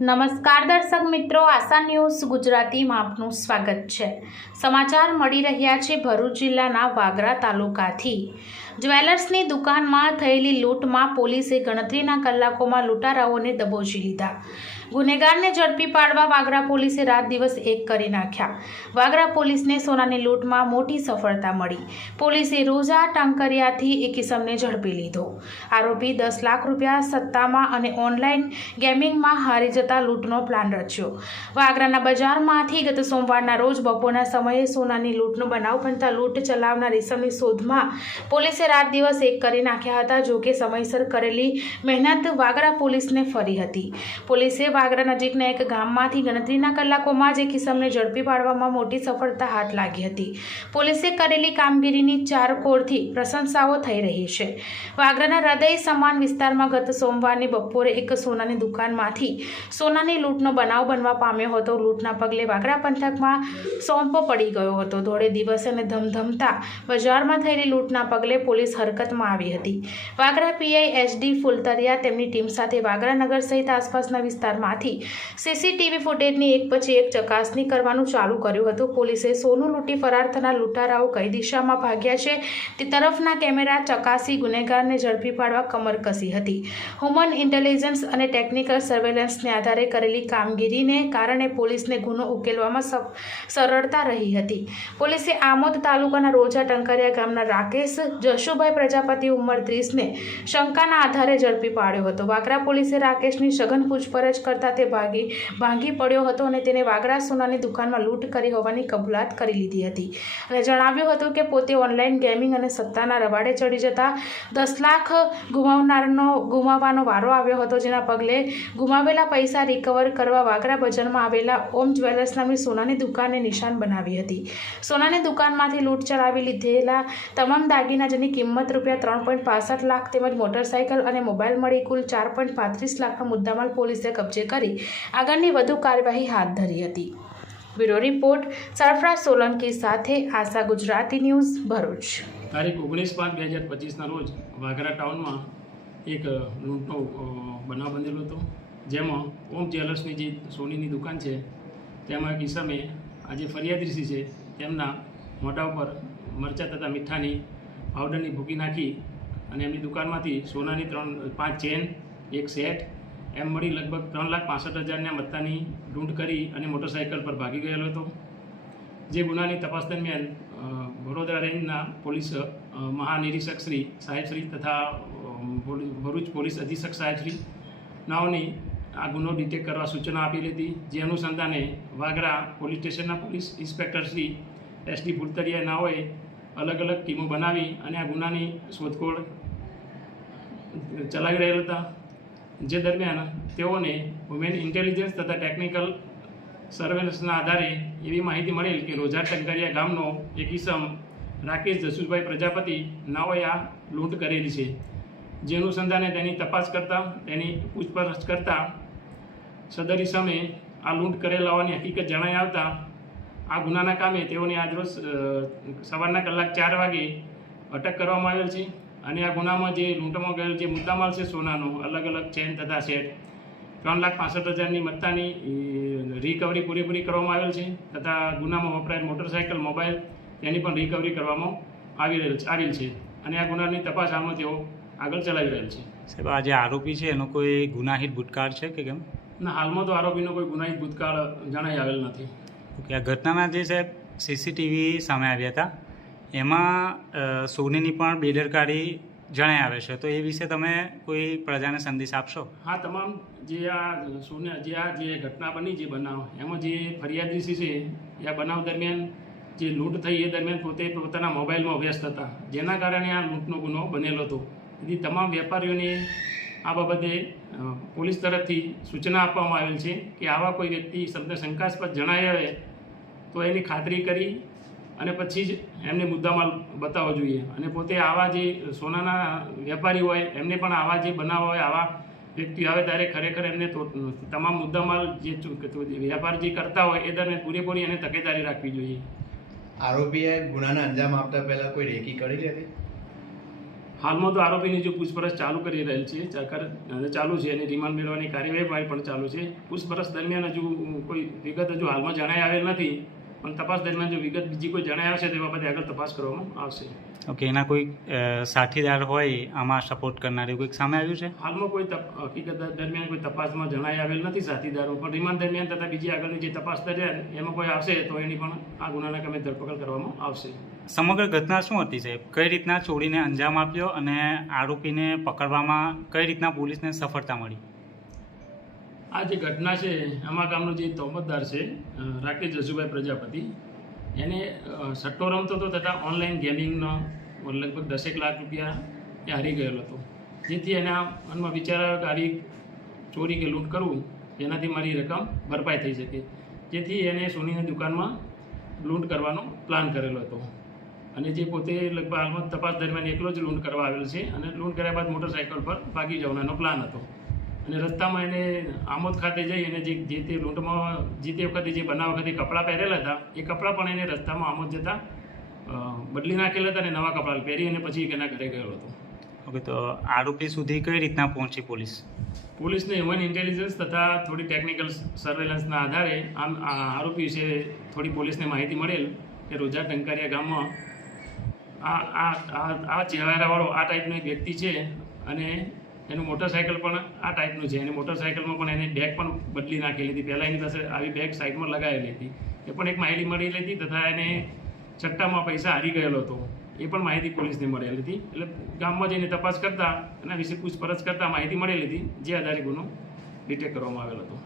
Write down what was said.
નમસ્કાર દર્શક મિત્રો, આશા ન્યૂઝ ગુજરાતીમાં આપનું સ્વાગત છે. સમાચાર મળી રહ્યા છે ભરૂચ જિલ્લાના વાગરા તાલુકાથી. જ્વેલર્સની દુકાનમાં થયેલી લૂંટમાં પોલીસે ગણતરીના કલાકોમાં લૂંટારાઓને દબોચી લીધા. ગુનેગારને ઝડપી પાડવા વાગરા પોલીસે રાત દિવસ એક કરી નાખ્યા. વાગરા પોલીસને સોનાની લૂંટમાં મોટી સફળતા મળી. પોલીસે રોજા ટાંકરિયાથી એક કિસમને ઝડપી લીધો. આરોપી દસ લાખ રૂપિયા સત્તામાં અને ઓનલાઈન ગેમિંગમાં હારી જતા લૂંટનો પ્લાન રચ્યો. વાગરાના બજારમાંથી ગત સોમવારના રોજ બપોરના સમયે સોનાની લૂંટનો બનાવ બનતા લૂંટ ચલાવનાર ઇસમની શોધમાં પોલીસે રાત દિવસ એક કરી નાખ્યા હતા, જોકે સમયસર કરેલી મહેનત વાગરા પોલીસને ફરી હતી. પોલીસે વાગરા નજીકના એક ગામમાંથી ગણતરીના કલાકોમાં જ એક કિસમને ઝડપી પાડવામાં મોટી સફળતા હાથ લાગી હતી. પોલીસે કરેલી કામગીરીની ચાર કોરથી પ્રશંસાઓ થઈ રહી છે. વાગરાના હૃદય સમાન વિસ્તારમાં ગત સોમવારની બપોરે એક સોનાની દુકાનમાંથી સોનાની લૂંટનો બનાવ બનવા પામ્યો હતો. લૂંટના પગલે વાગરા પંથકમાં સોંપો પડી ગયો હતો. ધોળે દિવસે અને ધમધમતા બજારમાં થયેલી લૂંટના પગલે પોલીસ હરકતમાં આવી હતી. વાગરા પીઆઈ એચડી ફુલતરિયા તેમની ટીમ સાથે વાગરા નગર સહિત આસપાસના વિસ્તારમાંથી સીસીટીવી ફૂટેજની એક પછી એક ચકાસણી કરવાનું ચાલુ કર્યું હતું. પોલીસે સોનું લૂંટી ફરાર થનાર લૂંટારાઓ કઈ દિશામાં ભાગ્યા છે તે તરફના કેમેરા ચકાસી ગુનેગારને ઝડપી પાડવા કમર કસી હતી. હ્યુમન ઇન્ટેલિજન્સ અને ટેકનિકલ સર્વેલન્સને આધારે કરેલી કામગીરીને કારણે પોલીસને ગુનો ઉકેલવામાં સરળતા રહી હતી. પોલીસે આમોદ તાલુકાના રોજા ટંકરિયા ગામના રાકેશ, જશુભાઈ પ્રજાપતિ ઉંમર ત્રીસને શંકાના આધારે ઝડપી પાડ્યો હતો. વાકરા પોલીસે રાકેશની સઘન પૂછપરછ કરતા તે ભાગી, ભાંગી પડ્યો હતો અને તેને વાગડા સોનાની દુકાનમાં લૂંટ કરી હોવાની કબૂલાત કરી લીધી હતી. અને જણાવ્યું હતું કે પોતે ઓનલાઈન ગેમિંગ અને સત્તાના રવાડે ચડી જતા દસ લાખ ગુમાવનારનો, ગુમાવવાનો વારો આવ્યો હતો, જેના પગલે ગુમાવેલા પૈસા રિકવર કરવા વાગરા બજારમાં આવેલા ઓમ જ્વેલર્સ નામની સોનાની દુકાનને નિશાન બનાવી હતી. સોનાની દુકાનમાંથી લૂંટ ચલાવી લીધેલા તમામ દાગીના જેની કિંમત રૂપિયા ત્રણ પોઈન્ટ પાસઠ લાખ તેમજ મોટરસાઇકલ અને મોબાઈલ મળી કુલ ચાર પોઈન્ટ પાંત્રીસ લાખના મુદ્દામાલ પોલીસે કબજે કરી આગળની વધુ કાર્યવાહી હાથ ધરી હતી. બ્યુરો રિપોર્ટ, સરફરાજ સોલંકી સાથે આશા ગુજરાતી ન્યૂઝ ભરૂચ. તારીખ ઓગણીસ પાંચ બે હજાર પચીસના રોજ વાઘરા ટાઉનમાં એક લૂંટનો બનાવ બનેલો હતો. જેમાં ઓમ જ્વેલર્સની જે સોનીની દુકાન છે, તેમાં એક ઈસમે આજે ફરિયાદીસી છે, તેમના મોઢા ઉપર મરચાં તથા મીઠાની પાવડરની ભૂકી નાખી અને એમની દુકાનમાંથી સોનાની ત્રણ, પાંચ ચેન એક સેટ એમ મળી લગભગ ત્રણ લાખ પાસઠ હજારના મત્તાની લૂંટ કરી અને મોટરસાઇકલ પર ભાગી ગયેલો હતો. જે ગુનાની તપાસ દરમિયાન વડોદરા રેન્જના પોલીસ મહાનિરીક્ષક શ્રી સાહેબશ્રી તથા ભરૂચ પોલીસ અધિક્ષક સાહેબ શ્રી નાઓની આ ગુનો ડિટેક્ટ કરવા સૂચના આપેલી હતી જે અનુસંધાને વાગરા પોલીસ સ્ટેશનના police inspector Shri S D Bhultariya નાઓએ અલગ અલગ ટીમો બનાવી અને આ ગુનાની શોધખોળ ચલાવી રહેલ હતા. જે દરમિયાન તેઓને વુમેન ઇન્ટેલિજન્સ તથા ટેકનિકલ સર્વેલન્સના આધારે એવી માહિતી મળેલ કે રોજા ટંકરિયા ગામનો એક ઈસમ રાકેશ જસુભાઈ પ્રજાપતિ નાઓએ આ લૂંટ કરેલી છે. જે અનુસંધાને તેની તપાસ કરતા, તેની પૂછપરછ કરતા સદર ઈસમે આ લૂંટ કરેલ હોવાની હકીકત જણાઈ આવતા આ ગુનાના કામે તેઓને આજરોજ સવારના કલાક ચાર વાગે અટક કરવામાં આવેલ છે. અને આ ગુનામાં જે લૂંટમાં ગયેલ જે મુદ્દામાલ છે સોનાનો અલગ અલગ ચેન તથા સેટ ત્રણ લાખ પાસઠ હજારની મત્તાની રિકવરી પૂરેપૂરી કરવામાં આવેલ છે તથા ગુનામાં વપરાયેલ મોટરસાયકલ મોબાઈલ તેની પણ રિકવરી કરવામાં આવી રહેલ આવેલ છે. અને આ ગુનાની તપાસ હાલમાં તેઓ આગળ ચલાવી રહેલ છે. સાહેબ આ જે આરોપી છે એનો કોઈ ગુનાહિત ભૂતકાળ છે કે કેમ? ના હાલમાં તો આરોપીનો કોઈ ગુનાહિત ભૂતકાળ જણાઈ આવેલ નથી. ઓકે આ ઘટનાના જે સાહેબ સીસીટીવી સામે આવ્યા હતા? એમાં સોનીની પણ બેદરકારી જણાઈ આવે છે. તો એ વિશે તમે કોઈ પ્રજાને સંદેશ આપશો? હા, તમામ જે આ સોને જે આ જે ઘટના બની, જે બનાવ, એમાં જે ફરિયાદી છે, એ બનાવ દરમિયાન જે લૂંટ થઈ, એ દરમિયાન પોતે પોતાના મોબાઈલમાં વ્યસ્ત હતા. જેના કારણે આ લૂંટનો ગુનો બનેલો હતો. તેથી તમામ વેપારીઓને આ બાબતે પોલીસ તરફથી સૂચના આપવામાં આવેલ છે કે આવા કોઈ વ્યક્તિ શબ્દ શંકાસ્પદ જણાય તો એની ખાતરી કરી અને પછી જ એમને મુદ્દામાલ બતાવવો જોઈએ. અને પોતે આવા જે સોનાના વેપારી હોય એમને પણ આવા જે બનાવ હોય આવા વ્યક્તિ આવે ત્યારે ખરેખર એમને તમામ મુદ્દામાલ જે વેપાર જે કરતા હોય એ દરમિયાન પૂરેપૂરી એને તકેદારી રાખવી જોઈએ. આરોપીએ ગુનાને અંજામ આપતા પહેલા કોઈ રેકી કરી હતી હાલમાં તો આરોપીની જો પૂછપરછ ચાલુ કરી રહેલ છે ચાલુ છે અને રિમાન્ડ મેળવવાની કાર્યવાહી પણ ચાલુ છે. પૂછપરછ દરમિયાન હજુ કોઈ વિગત હજુ હાલમાં જણાઈ આવેલ નથી. પણ તપાસ દરમિયાન જો વિગત બીજી કોઈ જણાય આવશે તે બાબતે આગળ તપાસ કરવામાં આવશે. ઓકે એના કોઈ સાથીદાર હોય આમાં સપોર્ટ કરનારી કોઈક સામે આવ્યું છે? હાલમાં કોઈ હકીકત દરમિયાન કોઈ તપાસમાં જણાઈ આવેલ નથી સાથીદારો પણ રિમાન્ડ દરમિયાન તથા બીજી આગળની જે તપાસ દરમિયાન એમાં કોઈ આવશે તો એની પણ આ ગુનાના કામે ધરપકડ કરવામાં આવશે. સમગ્ર ઘટના શું હતી સાહેબ? કઈ રીતના ચોરીને અંજામ આપ્યો અને આરોપીને પકડવામાં કઈ રીતના પોલીસને સફળતા મળી? આ જે ઘટના છે આમાં ગામનો જે તોમતદાર છે રાકેશ જસુભાઈ પ્રજાપતિ, એને સટ્ટો રમતો હતો તથા ઓનલાઈન ગેમિંગનો લગભગ દસેક લાખ રૂપિયા એ હારી ગયેલો હતો. જેથી એના મનમાં વિચાર આવ્યો કે હારી ચોરી કે લૂંટ કરવું જેનાથી મારી રકમ ભરપાઈ થઈ શકે. જેથી એને સોનીની દુકાનમાં લૂંટ કરવાનો પ્લાન કરેલો હતો. અને જે પોતે લગભગ હાલમાં તપાસ દરમિયાન એકલો જ લૂંટ કરવા આવેલ છે અને લૂંટ કર્યા બાદ મોટરસાઇકલ પર ભાગી જવાનો પ્લાન હતો. અને રસ્તામાં એને આમોદ ખાતે જઈ અને જે જે તે લૂંટમાં જે તે વખતે જે બનાવ વખતે કપડાં પહેરેલા હતા એ કપડાં પણ એને રસ્તામાં આમોદ જતાં બદલી નાખેલા હતા અને નવા કપડાં પહેરી અને પછી એના ઘરે ગયો હતો. ઓકે તો આરોપી સુધી કઈ રીતના પહોંચી પોલીસ? પોલીસને હ્યુમન ઇન્ટેલિજન્સ તથા થોડી ટેકનિકલ સર્વેલન્સના આધારે આમ આ આરોપી વિશે થોડી પોલીસને માહિતી મળેલ કે રોજા ટંકારિયા ગામમાં આ આ આ ચહેરાવાળો આ ટાઈપનો એક વ્યક્તિ છે અને એનું મોટરસાઇકલ પણ આ ટાઈપનું છે. અને મોટરસાઇકલમાં પણ એની બેગ પણ બદલી નાખેલી હતી. પહેલાં એની પાસે આવી બેગ સાઈડમાં લગાવેલી હતી. એ પણ એક માહિતી મળેલી હતી તથા એને છટ્ટામાં પૈસા હારી ગયેલો હતો. એ પણ માહિતી પોલીસને મળેલી હતી. એટલે ગામમાં જઈને તપાસ કરતાં એના વિશે પૂછપરછ કરતાં માહિતી મળેલી હતી, જે આધારે ગુનો ડિટેક્ટ કરવામાં આવેલો હતો.